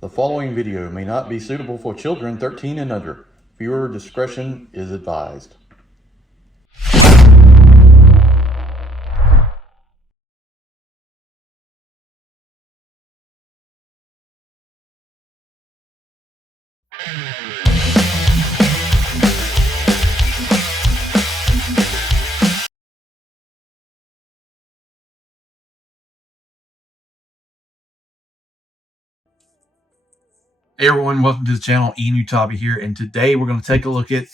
The following video may not be suitable for children 13 and under. Viewer discretion is advised. Hey everyone, welcome to the channel. Enewtabie here, and today we're going to take a look at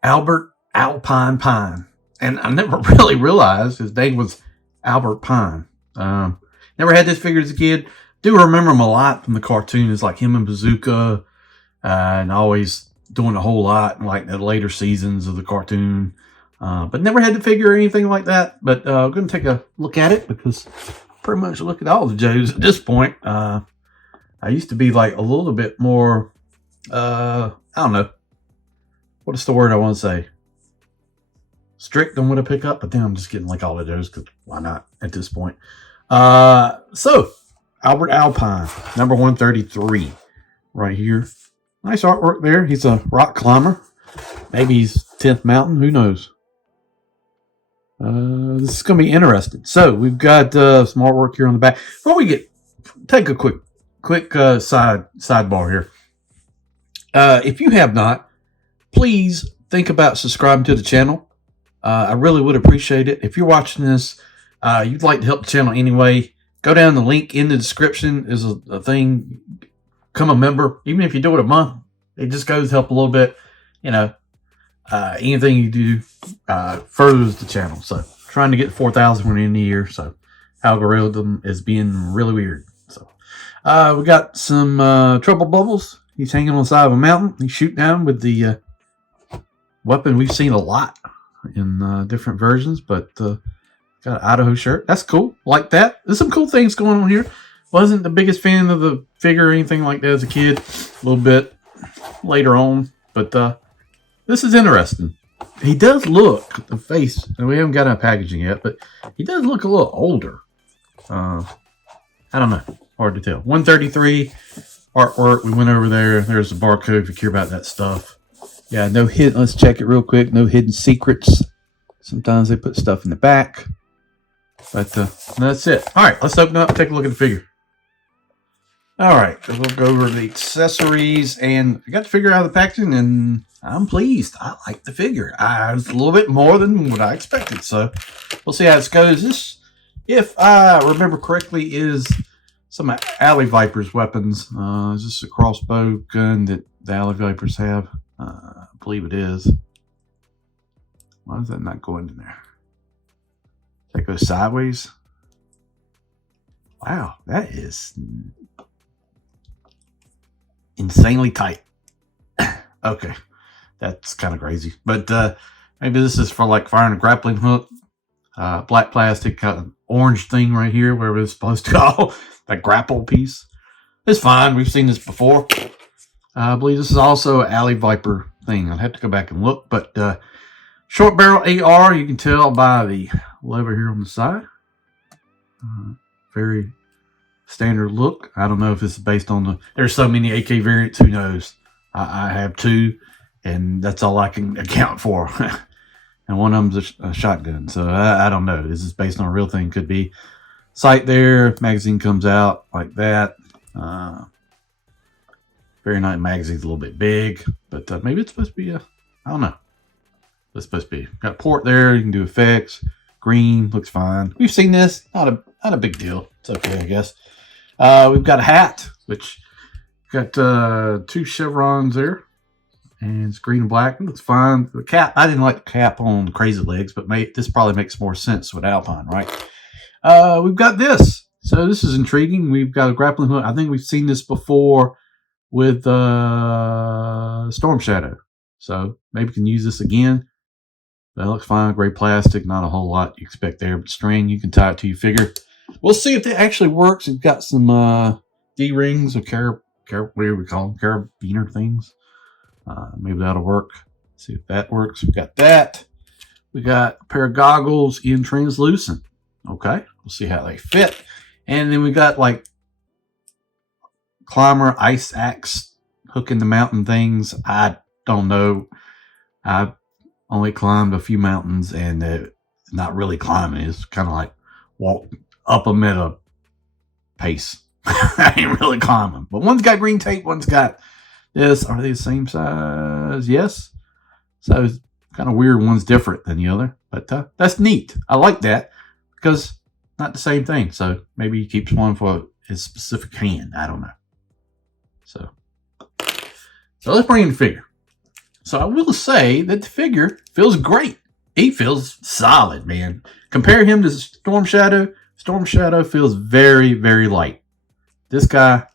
Albert Alpine Pine. And I never really realized his name was Albert Pine. Never had this figure as a kid. Do remember him a lot from the cartoon. It's like him and Bazooka, and always doing a whole lot in like the later seasons of the cartoon. But never had the figure or anything like that. But we're going to take a look at it because pretty much look at all the Joes at this point. I used to be like a little bit more, I don't know, what is the word I want to say? Strict on what I pick up, but then I'm just getting like all of those because why not at this point? So, Albert Alpine, number 133, right here. Nice artwork there. He's a rock climber. Maybe he's 10th Mountain, who knows? This is going to be interesting. So, we've got some artwork here on the back. Before we take a quick sidebar here. If you have not, please think about subscribing to the channel. I really would appreciate it. If you're watching this, you'd like to help the channel anyway, go down the link in the description. Is a thing. Become a member. Even if you do it a month, it just goes to help a little bit. You know, anything you do furthers the channel. So trying to get 4,000 for the end of the year. So algorithm is being really weird. We got some Trouble Bubbles. He's hanging on the side of a mountain. He's shooting down with the weapon we've seen a lot in different versions, but got an Idaho shirt. That's cool. Like that. There's some cool things going on here. Wasn't the biggest fan of the figure or anything like that as a kid. A little bit later on, but this is interesting. He does look, the face, and we haven't got our packaging yet, but he does look a little older. I don't know. Hard to tell. 133 artwork. We went over there. There's the barcode if you care about that stuff. Yeah, no hidden. Let's check it real quick. No hidden secrets. Sometimes they put stuff in the back. But that's it. All right, let's open up and take a look at the figure. All right, we'll go over the accessories. And I got the figure out of the packaging, and I'm pleased. I like the figure. It's a little bit more than what I expected. So we'll see how this goes. This, if I remember correctly, is some of Alley Viper's weapons. Is this a crossbow gun that the Alley Vipers have? I believe it is. Why is that not going in there? That goes sideways. Wow, that is insanely tight. Okay, that's kind of crazy. But maybe this is for like firing a grappling hook. Black plastic, got an orange thing right here, wherever it's supposed to go. That grapple piece. It's fine. We've seen this before. I believe this is also an Alley Viper thing. I'd have to go back and look. But short barrel AR, you can tell by the lever here on the side. Very standard look. I don't know if this is based on the... There's so many AK variants. Who knows? I have two, and that's all I can account for. And one of them's a shotgun. So I don't know. Is this based on a real thing? Could be. Sight there. Magazine comes out like that. Very nice. Magazine's a little bit big. But maybe it's supposed to be a... I don't know. It's supposed to be. Got a port there. You can do effects. Green. Looks fine. We've seen this. Not a big deal. It's okay, I guess. We've got a hat. Which got two chevrons there. And it's green and black. It looks fine. The cap, I didn't like the cap on the Crazy Legs, but this probably makes more sense with Alpine, right? We've got this. So this is intriguing. We've got a grappling hook. I think we've seen this before with Storm Shadow. So maybe we can use this again. That looks fine. Gray plastic. Not a whole lot you expect there, but string. You can tie it to your figure. We'll see if it actually works. We've got some D-rings or what do we call them? Carabiner things. Maybe that'll work. See if that works. We got that. We got a pair of goggles in translucent. Okay. We'll see how they fit. And then we got like climber, ice axe, hooking the mountain things. I don't know. I've only climbed a few mountains, and not really climbing. It's kind of like walk up them at a pace. I ain't really climbing. But one's got green tape, one's got this. Are they the same size? Yes. So it's kind of weird. One's different than the other. But that's neat. I like that because not the same thing. So maybe he keeps one for his specific hand. I don't know. So let's bring in the figure. So I will say that the figure feels great. He feels solid, man. Compare him to Storm Shadow. Storm Shadow feels very, very light. This guy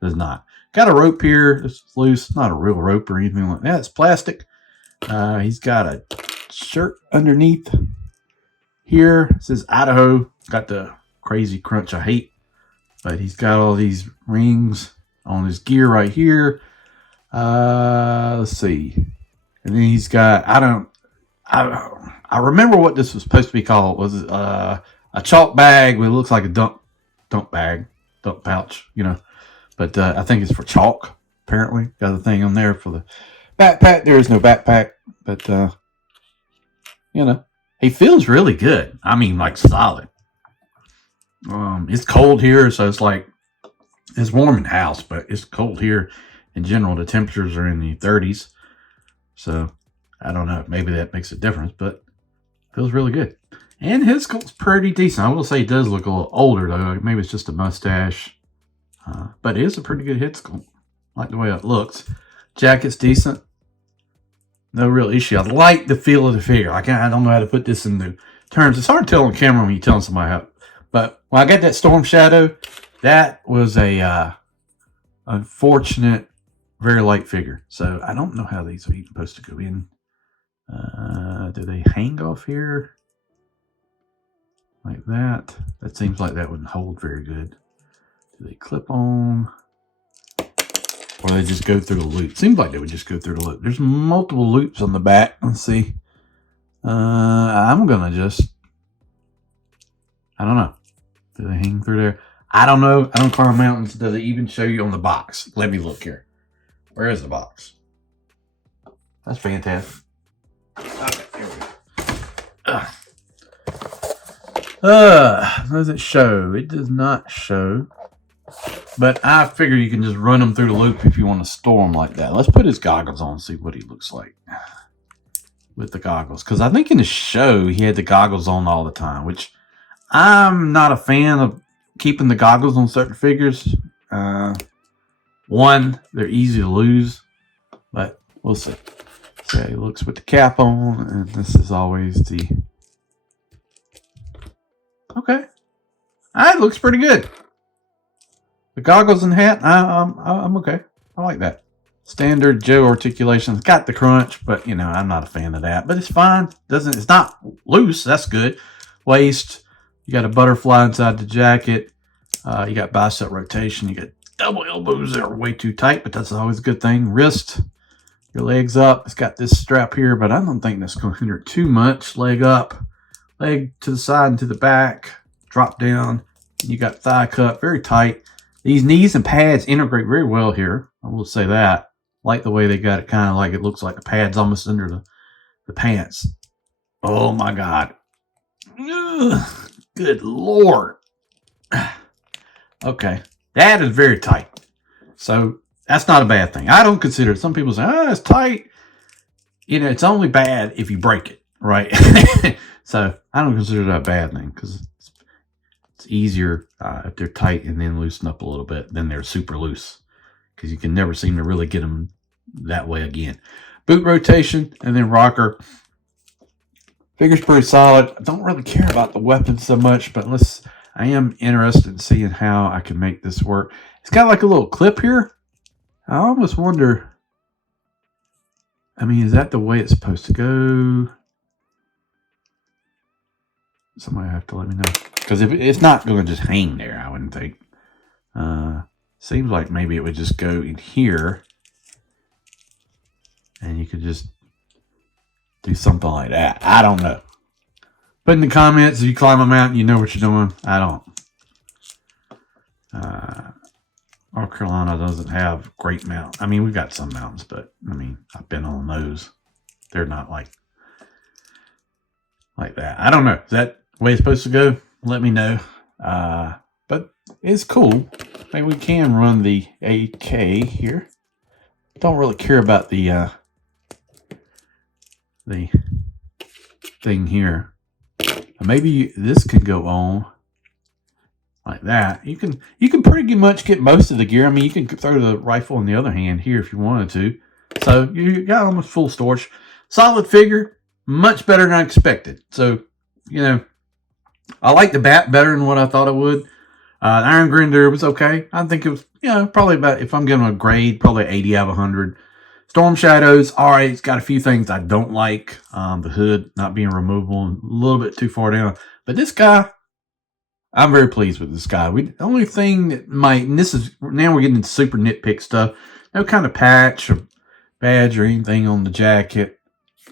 does not. Got a rope here. It's loose. Not a real rope or anything like that. It's plastic. He's got a shirt underneath here. It says Idaho. Got the crazy crunch I hate. But he's got all these rings on his gear right here. Let's see. And then he's got, I remember what this was supposed to be called. Was it a chalk bag, but it looks like a dump bag, dump pouch, you know. But I think it's for chalk, apparently. Got a thing on there for the backpack. There is no backpack, but, you know, he feels really good. I mean, like solid. It's cold here, so it's like, it's warm in the house, but it's cold here in general. The temperatures are in the 30s. So, I don't know. Maybe that makes a difference, but feels really good. And his sculpt's pretty decent. I will say he does look a little older, though. Maybe it's just a mustache. But it is a pretty good head sculpt. I like the way it looks. Jacket's decent. No real issue. I like the feel of the figure. I don't know how to put this into terms. It's hard to tell on camera when you're telling somebody how. But when I got that Storm Shadow, that was a unfortunate, very light figure. So I don't know how these are even supposed to go in. Do they hang off here? Like that? That seems like that wouldn't hold very good. Do they clip on? Or they just go through the loop? Seems like they would just go through the loop. There's multiple loops on the back. Let's see. I'm going to just... I don't know. Do they hang through there? I don't know. I don't climb mountains. Does it even show you on the box? Let me look here. Where is the box? That's fantastic. Okay, here we go. Does it show? It does not show. But I figure you can just run them through the loop if you want to store them like that. Let's put his goggles on and see what he looks like with the goggles. Because I think in the show he had the goggles on all the time, which I'm not a fan of keeping the goggles on certain figures. One, they're easy to lose, but we'll see. So he looks with the cap on, and this is always the... Okay. It looks pretty good. The goggles and hat, I'm okay. I like that. Standard Joe articulation. It's got the crunch, but, you know, I'm not a fan of that. But it's fine. It's not loose. That's good. Waist. You got a butterfly inside the jacket. You got bicep rotation. You got double elbows that are way too tight, but that's always a good thing. Wrist. Your legs up. It's got this strap here, but I don't think that's going to hinder it too much. Leg up. Leg to the side and to the back. Drop down. You got thigh cut. Very tight. These knees and pads integrate very well here. I will say that. Like the way they got it kind of like it looks like the pads almost under the pants. Oh my God. Ugh, good Lord. Okay. That is very tight. So that's not a bad thing. I don't consider it. Some people say, it's tight. You know, it's only bad if you break it, right? So I don't consider that a bad thing because it's easier if they're tight and then loosen up a little bit than they're super loose because you can never seem to really get them that way again. Boot rotation and then rocker. Figure's pretty solid. I don't really care about the weapons so much, but I am interested in seeing how I can make this work. It's got like a little clip here. I almost wonder, I mean, is that the way it's supposed to go? Somebody have to let me know. Because if it's not going to just hang there, I wouldn't think. Seems like maybe it would just go in here. And you could just do something like that. I don't know. Put in the comments if you climb a mountain, you know what you're doing. I don't. North Carolina doesn't have great mountains. I mean, we've got some mountains, but I mean, I've been on those. They're not like that. I don't know. Is that the way it's supposed to go? Let me know. But it's cool. Maybe we can run the 8K here. Don't really care about the thing here. Maybe this can go on like that. You can pretty much get most of the gear. I mean, you can throw the rifle in the other hand here if you wanted to. So you got almost full storage. Solid figure, much better than I expected. So, you know, I like the bat better than what I thought it would. Iron Grinder was okay. I think it was, you know, probably about, if I'm giving a grade, probably 80 out of 100. Storm Shadows, all right, it's got a few things I don't like. The hood not being removable and a little bit too far down. But this guy, I'm very pleased with this guy. The only thing that might, and this is, now we're getting into super nitpick stuff. No kind of patch or badge or anything on the jacket.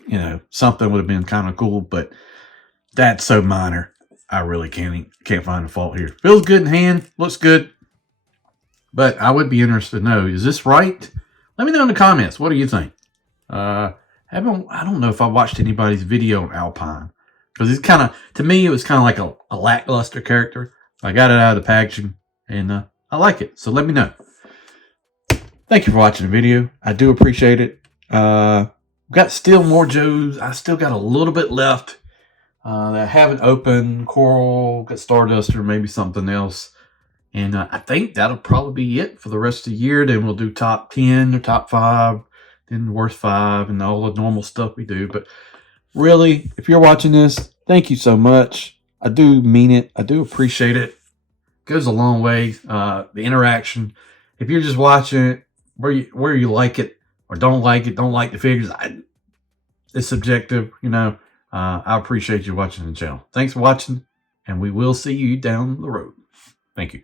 You know, something would have been kind of cool, but that's so minor. I really can't find a fault here. Feels good in hand, looks good. But I would be interested to know, is this right? Let me know in the comments. What do you think? I don't know if I watched anybody's video on Alpine. Because it's kind of, to me, it was kind of like a lackluster character. I got it out of the packaging, and I like it. So let me know. Thank you for watching the video. I do appreciate it. Got still more Joes. I still got a little bit left that I haven't opened. Coral, got Starduster, maybe something else. And I think that'll probably be it for the rest of the year. Then we'll do top 10 or top 5, then worst 5, and all the normal stuff we do. But really, if you're watching this, thank you so much. I do mean it. I do appreciate it. It goes a long way. The interaction. If you're just watching it, where you like it or don't like the figures, it's subjective, you know. I appreciate you watching the channel. Thanks for watching, and we will see you down the road. Thank you.